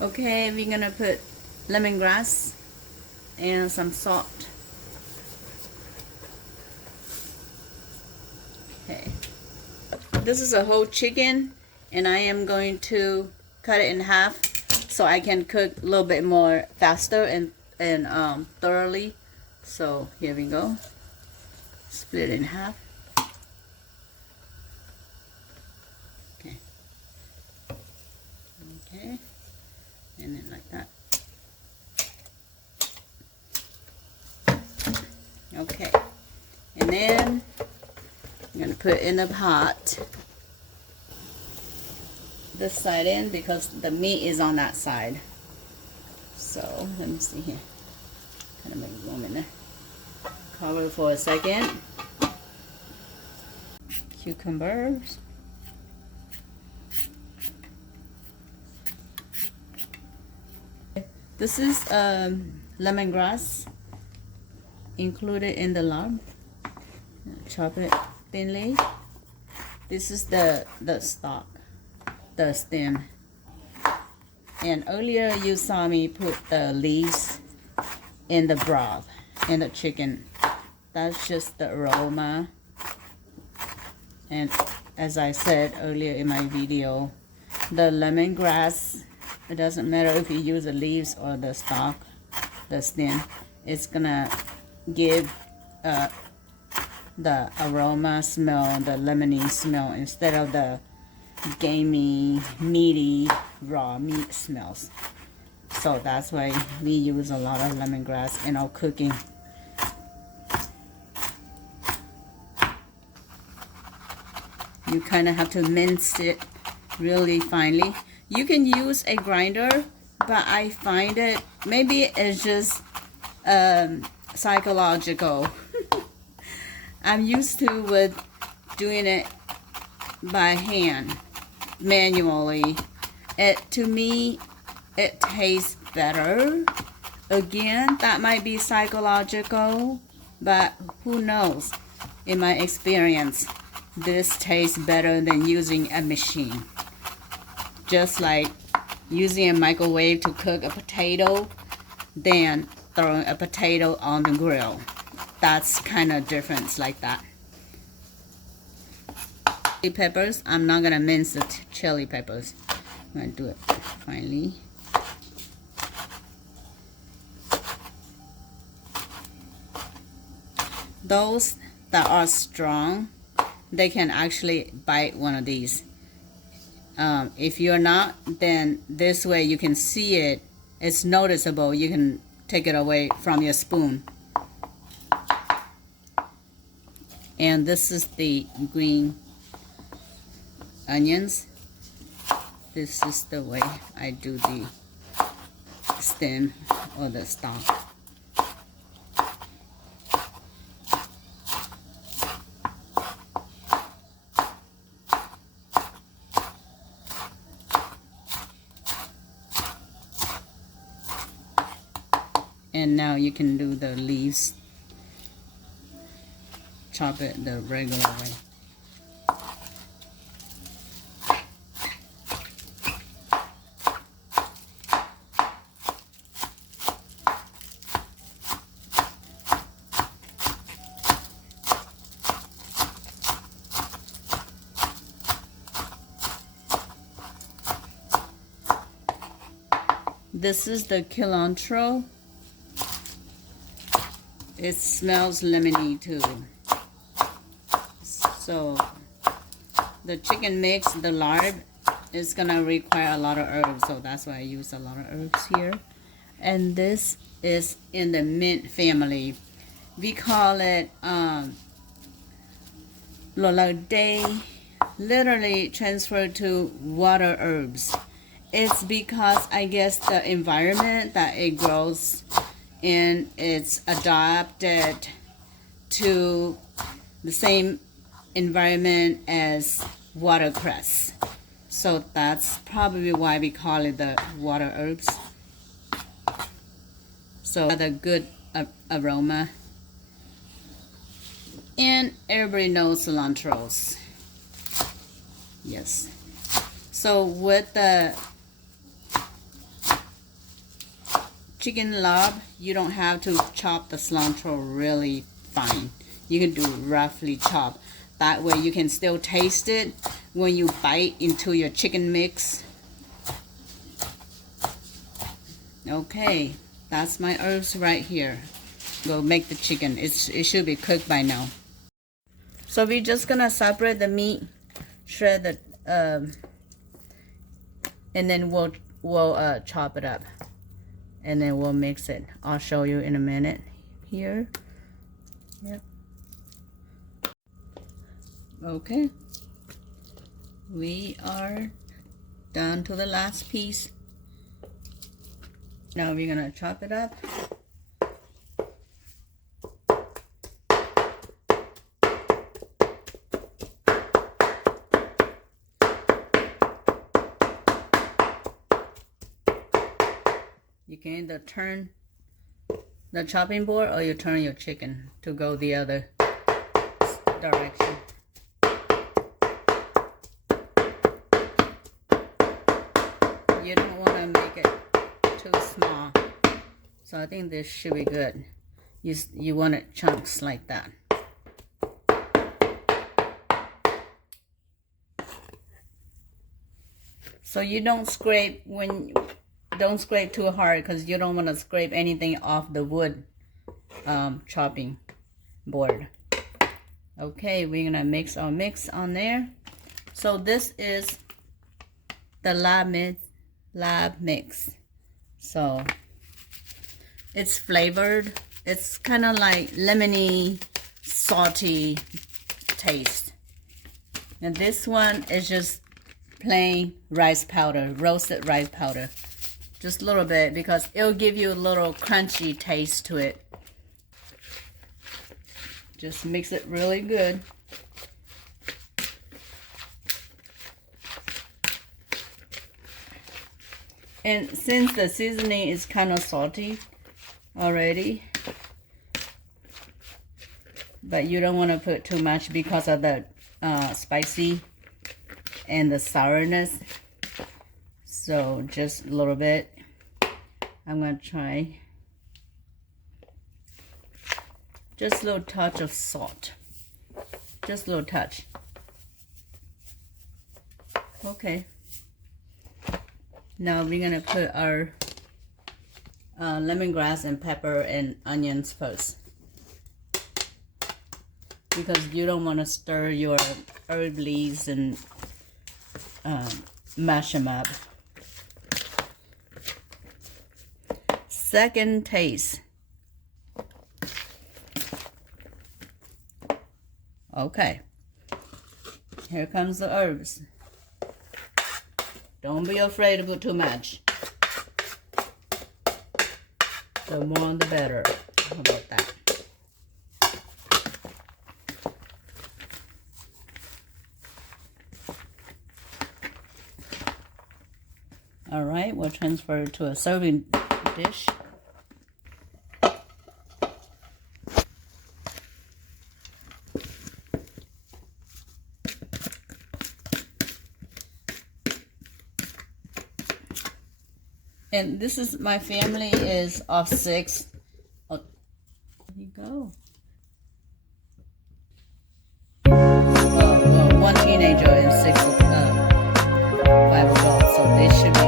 Okay, we're gonna put lemongrass and some salt. Okay, this is a whole chicken, and I am going to cut it in half so I can cook a little bit more faster and thoroughly. So here we go. Split it in half. Okay. Okay. And then like that. Okay. And then I'm gonna put it in the pot. This side in because the meat is on that side. So let me see here. Kind of make room in there. Cover it for a second. Cucumbers. This is lemongrass included in the lard. Chop it thinly. This is the stalk, the stem. And earlier you saw me put the leaves in the broth, in the chicken. That's just the aroma. And as I said earlier in my video, the lemongrass, it doesn't matter if you use the leaves or the stalk, the stem, it's gonna give the aroma smell, the lemony smell, instead of the gamey, meaty, raw meat smells. So that's why we use a lot of lemongrass in our cooking. You kind of have to mince it really finely. You can use a grinder, but I find it, maybe it's just psychological. I'm used to with doing it by hand, manually. To me, it tastes better. Again, that might be psychological, but who knows? In my experience, this tastes better than using a machine. Just like using a microwave to cook a potato, then throwing a potato on the grill. That's kind of difference like that. Chili peppers, I'm not gonna mince the chili peppers. I'm gonna do it finally. Those that are strong, they can actually bite one of these. If you're not, then this way you can see it. It's noticeable. You can take it away from your spoon. And this is the green onions. This is the way I do the stem or the stalk. And now you can do the leaves. Chop it the regular way. This is the cilantro. It smells lemony too. So the chicken mix, the lard, is gonna require a lot of herbs, so that's why I use a lot of herbs here. And this is in the mint family. We call it lolade, literally transferred to water herbs. It's because I guess the environment that it grows in, it's adapted to the same environment as watercress. So that's probably why we call it the water herbs. So the good aroma. And everybody knows cilantros. Yes. So with the chicken lob, you don't have to chop the cilantro really fine. You can do roughly chop. That way you can still taste it when you bite into your chicken mix. Okay, that's my herbs right here. Go make the chicken. It should be cooked by now. So we're just gonna separate the meat, shred the, and then we'll chop it up, and then we'll mix it. I'll show you in a minute here. Yep. Okay. We are down to the last piece. Now we're gonna chop it up. You can either turn the chopping board or you turn your chicken to go the other direction. You don't want to make it too small. So I think this should be good. You want it chunks like that. So you don't scrape don't scrape too hard, because you don't want to scrape anything off the wood chopping board. Okay, we're gonna mix our mix on there. So this is the lab mix. So it's flavored. It's kind of like lemony, salty taste. And this one is just plain rice powder, roasted rice powder. Just a little bit, because it'll give you a little crunchy taste to it. Just mix it really good. And since the seasoning is kind of salty already, but you don't want to put too much because of the spicy and the sourness. So just a little bit. I'm going to try just a little touch of salt. Just a little touch. Okay. Now we're going to put our lemongrass and pepper and onions first, because you don't want to stir your herb leaves and mash them up. Second taste. Okay. Here comes the herbs. Don't be afraid to put too much. The more the better. How about that? All right, we'll transfer it to a serving dish. And this is, my family is of 6. Oh, there you go. Well, 1 teenager and 5 adults, so they should be